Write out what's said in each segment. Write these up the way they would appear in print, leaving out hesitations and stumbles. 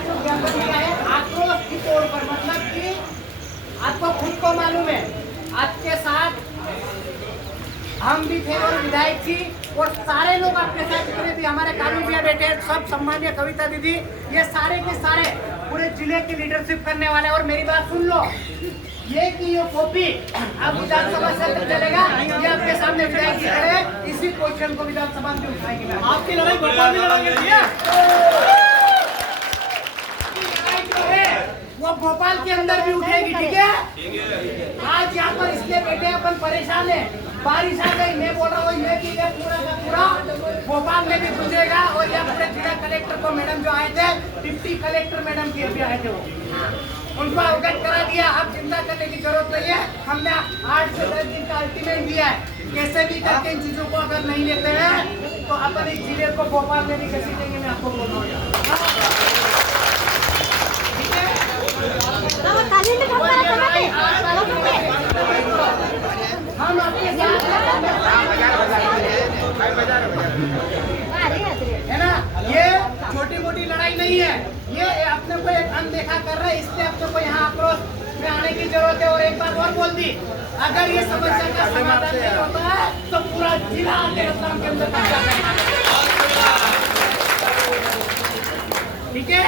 आज जो ज्ञापन किया है आक्रोश की तौर पर, मतलब कि आपको खुद को मालूम है आपके साथ हम भी थे और विधायक थी और सारे लोग आपके साथ जितने भी हमारे कानून भैया बैठे हैं, सब सम्मानीय कविता दीदी, ये सारे के सारे पूरे जिले की लीडरशिप करने वाले। और मेरी बात सुन लो, ये की ये कॉपी अब विधानसभा से चलेगा, ये आपके सामने विधायक जी खड़े हैं, इसी क्वेश्चन को विधानसभा में उठाएंगे। आपकी लड़ाई भोपाल में लड़ाएंगे भैया, वो भोपाल के अंदर भी उठेगी, ठीक है? आज यहाँ पर इसलिए बैठे अपन परेशान है, बारिश आ गई, मैं बोल रहा हूँ ये कि ये पूरा का पूरा भोपाल में भी गुजरेगा। और यहाँ पूरे जिला कलेक्टर को मैडम जो आए थे, डिप्टी कलेक्टर मैडम जी अभी आए थे, वो उनको अवगत करा दिया। अब चिंता करने की जरूरत नहीं है, हमने 8 से 10 दिन का अल्टीमेट दिया है। कैसे भी करके इन चीजों को अगर नहीं लेते हैं तो अपन इस जिले को भोपाल में नहीं घसीटेंगे, देंगे, मैं आपको बोल रहा हूँ। हम आपके साथ है ना, ये छोटी मोटी लड़ाई नहीं है, ये अपने को एक अनदेखा कर रहा है, इसलिए अपने को यहाँ आक्रोश में आने की जरूरत है। और एक बात और बोल दी, अगर ये समस्या का समाधान नहीं होता है तो पूरा जिला आके रतलाम के अंदर कब्जा करेगा, ठीक है?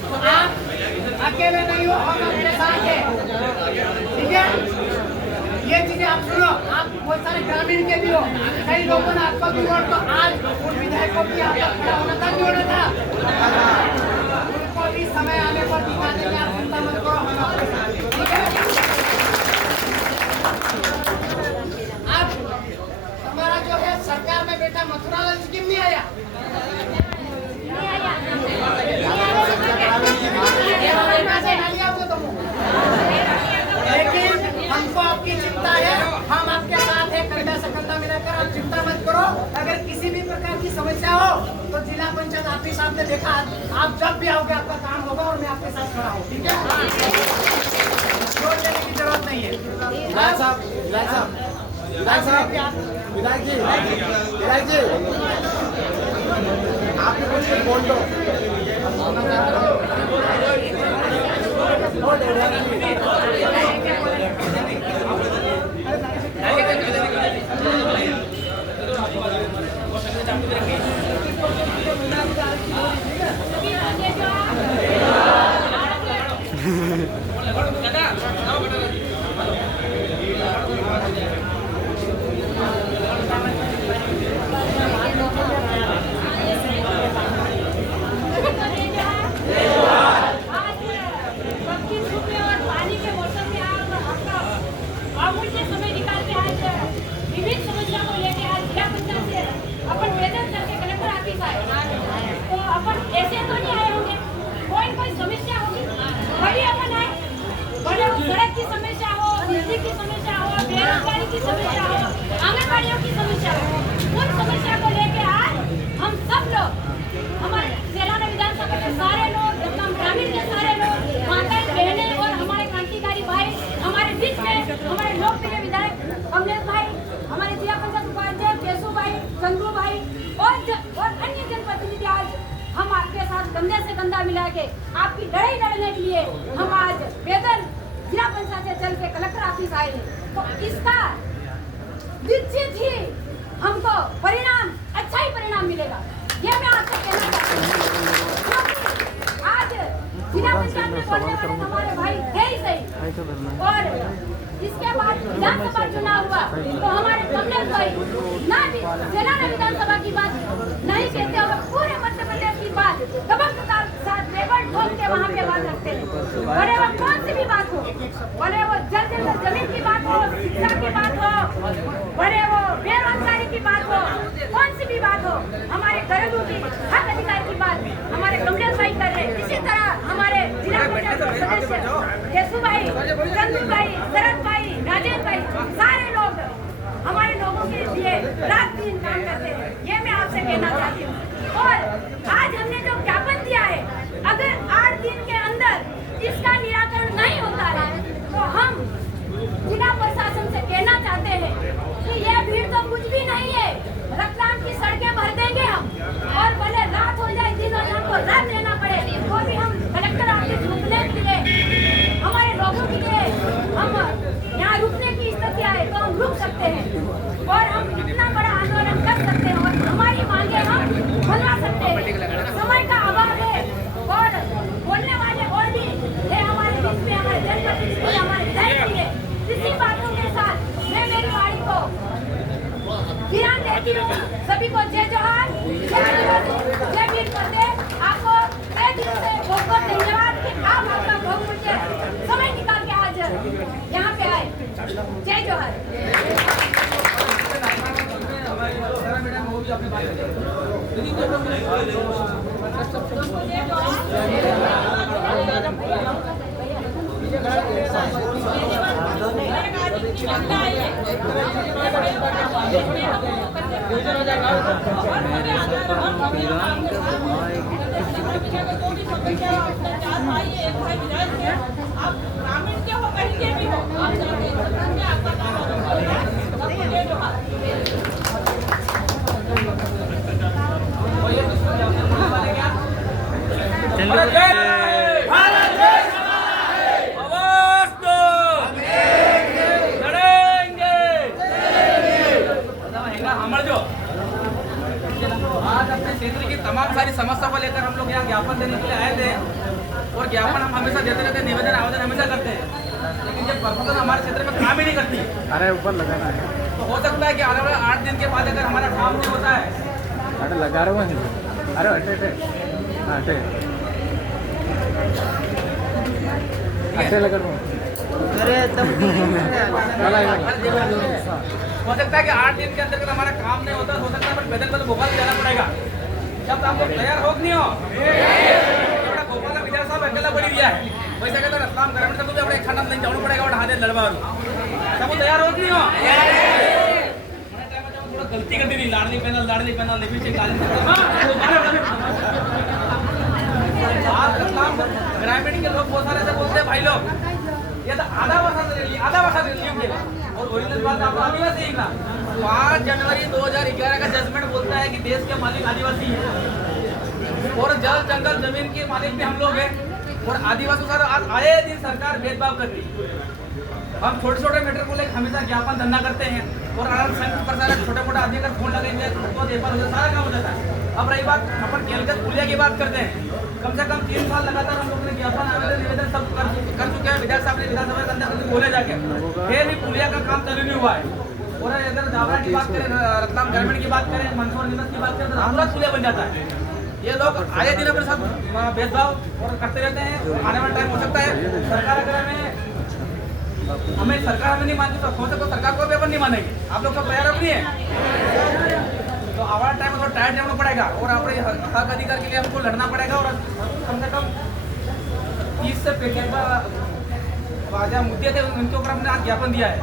तो आप अकेले नहीं हो, हम अपने साथ हैं, ठीक है? ये चीजें आप सुनो, आप बहुत सारे ग्रामीण के भी हो, कई लोगों ने आपको भी वोट, तो आज उन विधायकों की आपका खड़ा होना था, नहीं होना था? उनको भी समय आने पर दिखा देंगे, आप चिंता मत करो, हम आपके साथ हैं, ठीक है? अब हमारा जो है सरकार में बेटा मथुरालाल स्कीम नहीं आया, लेकिन हमको आपकी चिंता है, हम आपके साथ हैं, कंधा से कंधा मिलाकर, आप चिंता मत करो। अगर किसी भी प्रकार की समस्या हो तो जिला पंचायत ऑफिस आपने देखा, आप जब भी आओगे आपका काम होगा और मैं आपके साथ खड़ा हूँ, ठीक है? छोड़ देने की जरूरत नहीं है। विधायक साहब, विधायक साहब, विधायक साहब, विधायक जी, विधायक जी, आपके कुछ बोल दो। सड़क की समस्या हो, बिजली की समस्या हो, बेरोजगारी की समस्या हो, आंगनबाड़ियों की समस्या हो, उन समस्या को लेके आज हम सब लोग, हमारे सेलाना विधानसभा के सारे लोग, रतलाम ग्रामीण के सारे लोग, माताएं बहनें और हमारे क्रांतिकारी भाई हमारे बीच में, हमारे लोकप्रिय विधायक कमलेश भाई, हमारे जिला पंचायत उपाध्यक्ष केशु भाई, चंदू भाई और अन्य जनप्रतिनिधि, आज हम आपके साथ कंधे से कंधा मिला के आपकी लड़ाई लड़ने के लिए हम आज पैदल जिला पंचायत से चल के कलेक्टर ऑफिस आए हैं। तो इसका निश्चित ही हमको परिणाम, अच्छा ही परिणाम मिलेगा, ये मैं आपसे कहना चाहती हूँ। आज जिला पंचायत में बोलने वाले हमारे भाई थे ही सही, और इसके बाद विधानसभा चुनाव हुआ तो हमारे कमलेश भाई ना भी सेलाना विधानसभा की बात नहीं कहते हुए पूरे मध्य प्रदेश की बात दबंग के साथ रेवट ठोक के वहाँ पे बात रखते हैं। भले वो कौन सी भी बात हो, भले वो जमीन की बात हो, शिक्षा की बात हो, भले वो बेरोजगारी की बात हो, कौन सी भी बात हो, हमारे घरेलू की हक अधिकार की बात हमारे कमलेश भाई कर रहे हैं। इसी तरह हमारे जिला पंचायत सदस्य केशु भाई, चंदू भाई, शरद भाई, राजेश भाई, सारे लोग हमारे लोगों के लिए रात दिन काम करते हैं, ये मैं आपसे कहना चाहती हूँ। और आज हमने जो ज्ञापन दिया है, अगर 8 दिन के अंदर इसका निराकरण नहीं होता है तो हम जिला प्रशासन से कहना चाहते हैं कि यह भीड़ तो कुछ भी नहीं है, रतलाम की सड़कें भर देंगे हम, और भले रात हो जाए, दिन और शाम को रात रहना पड़े, तो भी अपनी बात करेंगे। दीदी को आप ग्रामीण के हो कहीं के भी हो, आप जाके आपका काम सबको दे दो हाथ। आज अपने क्षेत्र की तमाम सारी समस्या को लेकर हम लोग यहाँ ज्ञापन देने के लिए आए थे और ज्ञापन हम हमेशा देते रहते हैं, निवेदन आवेदन हमेशा करते हैं, लेकिन जब प्रशासन हमारे क्षेत्र में काम ही नहीं करती, अरे ऊपर लगाना है, तो हो सकता है कि आने वाले 8 दिन के बाद अगर हमारा काम नहीं होता है। अरे लगा रहा हूँ, अरे हटे हटे लगा रहा हूँ। हो सकता है कि 8 दिन के अंदर हमारा काम नहीं होता, हो सकता है पैदल पैदल भोपाल जाना पड़ेगा। जब आप लोग तैयार हो नहीं हो, भोपाल का विधायक साहब अकेला बड़ी दिया है, वैसे कहते रतलाम ग्रामीण से भी अपने एक खंडा नहीं जाना पड़ेगा और हाथ लड़वा सब तैयार हो नहीं हो। थोड़ा गलती कर दी, लाडली पैनल लिपस्टिक रतलाम ग्रामीण के लोग बहुत सारे से बोलते हैं भाई लोग ये तो आधा वर्षा केला और ओरिजिनल बात आपको आदिवासी का 5 जनवरी 2011 का जजमेंट बोलता है कि देश के मालिक आदिवासी है और जल जंगल जमीन के मालिक भी हम लोग हैं और आदिवासी का आए दिन सरकार भेदभाव कर रही है। हम छोटे मैटर को लेकर हमेशा ज्ञापन धरना करते हैं और अगर संघ प्रसारक छोटे मोटे आदमी अगर फोन लगेंगे तो देखभाल सारा काम हो जाता है। अब रही बात अपन केलगत पुलिया की बात करते हैं, कम से कम 3 साल लगातार हम लोगों ने ज्ञापन आवेदन निवेदन सब कर चुके हैं। विधायक साहब ने विधानसभा के अंदर बोले जाके फिर भी पुलिया का काम चालू नहीं हुआ है। और अगर जावरा की बात करें, रतलाम ग्रामीण की बात करें, मंदसौर निवास की बात करें तो रामनाथ पुलिया बन जाता है। ये लोग आए दिन अपने साथ भेदभाव और करते रहते हैं। आने वाला टाइम हो सकता है सरकार अगर हमें नहीं मानती तो हो सकता तो सरकार को भी अपन नहीं मानेंगे। आप लोग सब तैयार अपनी है तो आवाज टाइम में थोड़ा टाइट रहना पड़ेगा और अपने हक अधिकार के लिए हमको लड़ना पड़ेगा और कम से कम 30 से 35 मुद्दे थे उनके ऊपर हमने आज ज्ञापन दिया है।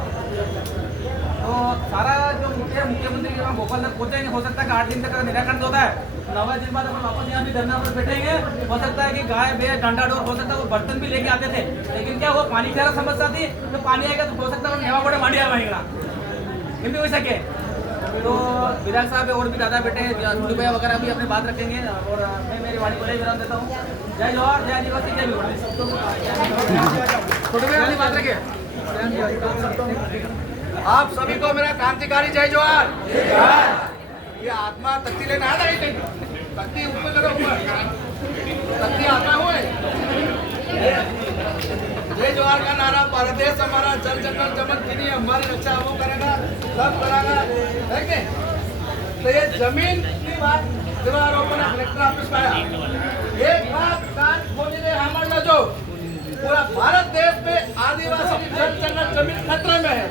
तो सारा जो मुद्दे है मुख्यमंत्री के भोपाल तक पहुंचेंगे, हो सकता है कि 8 दिन तक निराकरण होता है, 9 दिन बाद अपन वापस यहाँ भी धरना पर बैठेंगे। हो सकता है कि गाय भैंस डंडा डोर हो सकता है वो बर्तन भी लेके आते थे, लेकिन क्या हुआ पानी की समस्या थी तो पानी आएगा तो हो सकता है नेवा बोटे मांडिया बनेगा ये भी हो सके। तो विधायक साहब और भी दादा बेटे छोटे भैया वगैरह भी अपनी बात रखेंगे और मैं मेरी वाणी को विराम देता हूँ। जय जोहार, जय आदिवासी, जय छोटे भैया अपनी बात रखे। आप सभी को मेरा क्रांतिकारी जय जोहार। ये आत्मा तख्ती लेना आ रही थी, तख्ती ऊपर करो, तख्ती आता हुआ जय जोहार का नारा, भारत देश हमारा, जल जंगल जमन गिनी हमारी रक्षा वो करेगा, सब करागा, है कि? तो ये जमीन की बात दिवारोपण कलेक्टर ऑफिस में आया, एक बात कान खोलने हमारा जो पूरा भारत देश में आदिवासी की जल जंगल जमीन खतरे में है।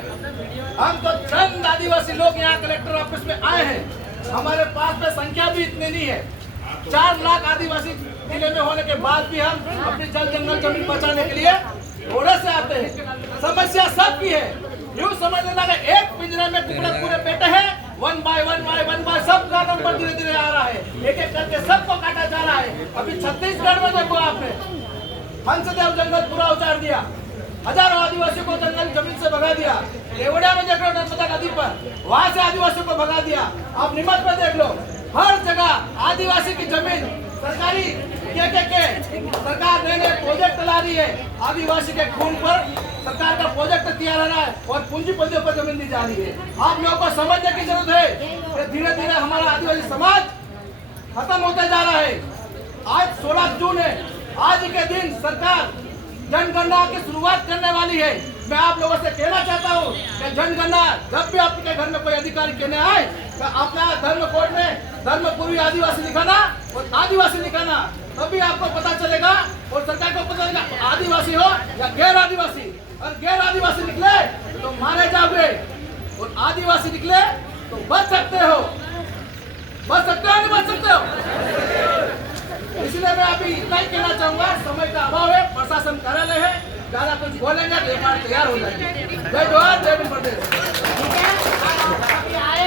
हम तो चंद आदिवासी लोग यहाँ कलेक्टर ऑफिस में आए हैं, हमारे पास में संख्या भी इतनी नहीं है। 4 लाख आदिवासी जिले में होने के बाद भी हम अपनी जल जंगल जमीन बचाने के लिए थोड़े से आते हैं। समस्या सबकी है, यूँ समझ लेना कि एक पिंजरे में टुकड़े पूरे बैठे हैं, 1 बाय 1 सबका नंबर धीरे धीरे आ रहा है, एक एक करके सबको काटा जा रहा है। अभी छत्तीसगढ़ में देखो आपने हंसदेव जंगल पूरा उतार दिया, हजारों आदिवासियों को जंगल जमीन से भगा दिया। केवड़िया में देख लो नर्मदा नदी पर, वहां से आदिवासियों को भगा दिया। आप नीमच में देख लो, हर जगह आदिवासी की जमीन सरकारी के सरकार नए प्रोजेक्ट चला रही है। आदिवासी के खून पर सरकार का प्रोजेक्ट किया जा रहा है और पूंजीपतियों पर जमीन दी जा रही है। आप लोगों को समझने की जरूरत है कि धीरे धीरे हमारा आदिवासी समाज खत्म होता जा रहा है। आज 16 जून है, आज के दिन सरकार जनगणना की शुरुआत करने वाली है। मैं आप लोगों से कहना चाहता हूँ कि जनगणना जब भी आपके घर में कोई अधिकारी कहने आए तो अपना धर्म कोड में धर्मपुरी आदिवासी लिखाना और आदिवासी लिखाना, तभी आपको पता चलेगा और सरकार को पता चलेगा आदिवासी हो या गैर आदिवासी। और गैर आदिवासी निकले तो मारे जाओगे और आदिवासी निकले तो बच सकते हो। बच सकते हो या नहीं बच सकते हो? इसलिए मैं अभी इतना ही कहना चाहूंगा, समय का अभाव है, प्रशासन कार्यालय है, ज्यादा कुछ बोलेंगे तो एक बार तैयार हो जाएंगे। जय जवाहर जय भीम प्रदेश। ठीक है, अभी आए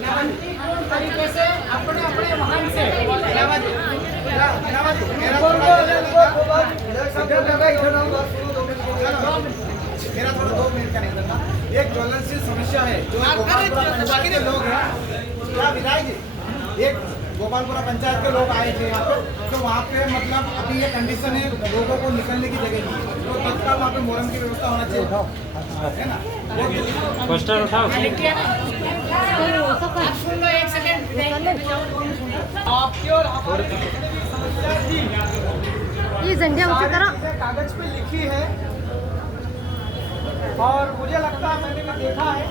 शांतिपूर्ण तरीके से अपने अपने वाहन से मेरा थोड़ा 2 मिनट का निकलना। एक ज्वलनशील समस्या है जो गोपालपुरा पंचायत के लोग हैं, क्या विधायक जी, एक गोपालपुरा पंचायत के लोग आए थे यहाँ पे, तो वहाँ पे मतलब अभी ये कंडीशन है, लोगों को निकलने की जगह नहीं है, तो तत्काल वहाँ पे मोरम की व्यवस्था होना चाहिए, है ना? आप सुन लो एक सेकंड। आपकी और हमारी जितनी भी समस्याएं थी, ये झंडे ऊंचे करो। सारी कागज पे लिखी है, और मुझे लगता है मैंने भी देखा है,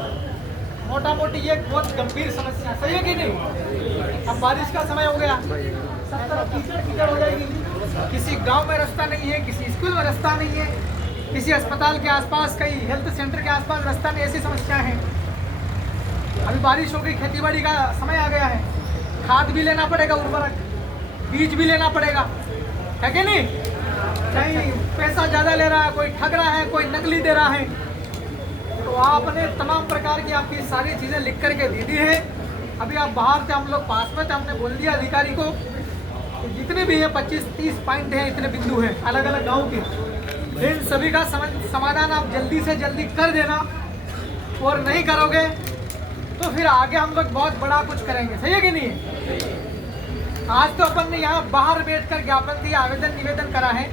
मोटा मोटी ये बहुत गंभीर समस्या, सही है कि नहीं? अब बारिश का समय हो गया, सब तरफ कीचड़ कीचड़ हो जाएगी, किसी गांव में रास्ता नहीं है, किसी स्कूल में रास्ता नहीं है, किसी अस्पताल के आसपास, कहीं हेल्थ सेंटर के आसपास रास्ता नहीं, ऐसी समस्या है। अभी बारिश हो गई, खेतीबाड़ी का समय आ गया है, खाद भी लेना पड़ेगा, उर्वरक बीज भी लेना पड़ेगा, है कि नहीं? कहीं पैसा ज़्यादा ले रहा है, कोई ठग रहा है, कोई नकली दे रहा है, तो आपने तमाम प्रकार की आपकी सारी चीज़ें लिख करके दे दी है। अभी आप बाहर थे, हम लोग पास में थे, हमने बोल दिया अधिकारी को कि जितने भी हैं 25-30 पॉइंट हैं, इतने बिंदु हैं अलग अलग गाँव के, इन सभी का समाधान आप जल्दी से जल्दी कर देना, और नहीं करोगे तो फिर आगे हम लोग बहुत बड़ा कुछ करेंगे, सही है कि नहीं? आज तो अपन ने यहाँ बाहर बैठकर ज्ञापन दिया, आवेदन निवेदन करा है,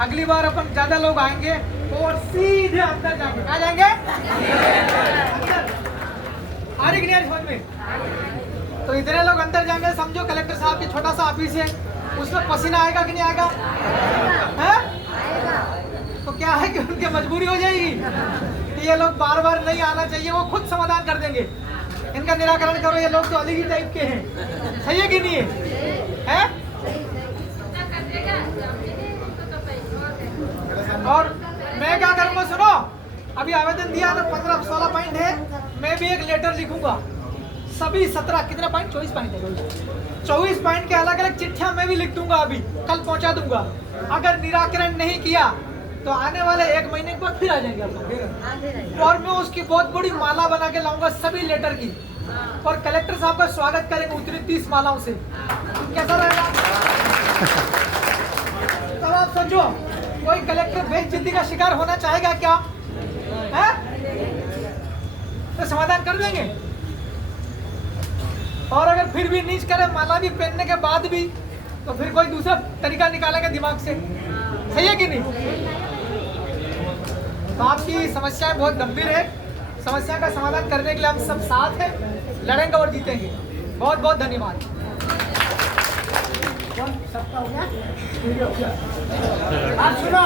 अगली बार अपन ज्यादा लोग आएंगे और सीधे अंदर जाएंगे। कहाँ जाएंगे? आ रही कि नहीं आ रही समझ में? तो इतने लोग अंदर जाएंगे, समझो कलेक्टर साहब की छोटा सा ऑफिस है, उसमें पसीना आएगा कि नहीं आएगा? है? तो क्या है कि उनकी मजबूरी हो जाएगी कि ये लोग बार बार नहीं आना चाहिए, वो खुद समाधान कर देंगे, इनका निराकरण करो, ये लोग तो अलग ही टाइप के हैं, सही है कि नहीं है? और मैं क्या करूंगा सुनो, अभी आवेदन दिया ना, 15-16 पॉइंट है, मैं भी एक लेटर लिखूंगा, सभी 17 कितना पॉइंट 24 पॉइंट है, 24 पॉइंट के अलग अलग चिट्ठियां मैं भी लिख दूंगा, अभी कल पहुंचा दूंगा। अगर निराकरण नहीं किया तो आने वाले 1 महीने के बाद फिर आ जाएंगे आप लोग, और मैं उसकी बहुत बड़ी माला बना के लाऊंगा सभी लेटर की, और कलेक्टर साहब का स्वागत करेंगे उतनी 30 मालाओं से। कैसा रहेगा? तब आप सोचो, कोई कलेक्टर बेइज्जती का शिकार होना चाहेगा क्या? है? तो समाधान कर देंगे। और अगर फिर भी नीच करे, माला भी पहनने के बाद भी, तो फिर कोई दूसरा तरीका निकालेंगे दिमाग से, सही है कि नहीं? तो आपकी समस्याएं बहुत गंभीर है, समस्या का समाधान करने के लिए हम सब साथ हैं, लड़ेंगे और जीतेंगे। बहुत बहुत धन्यवाद। सबका हो गया? आप सुनो,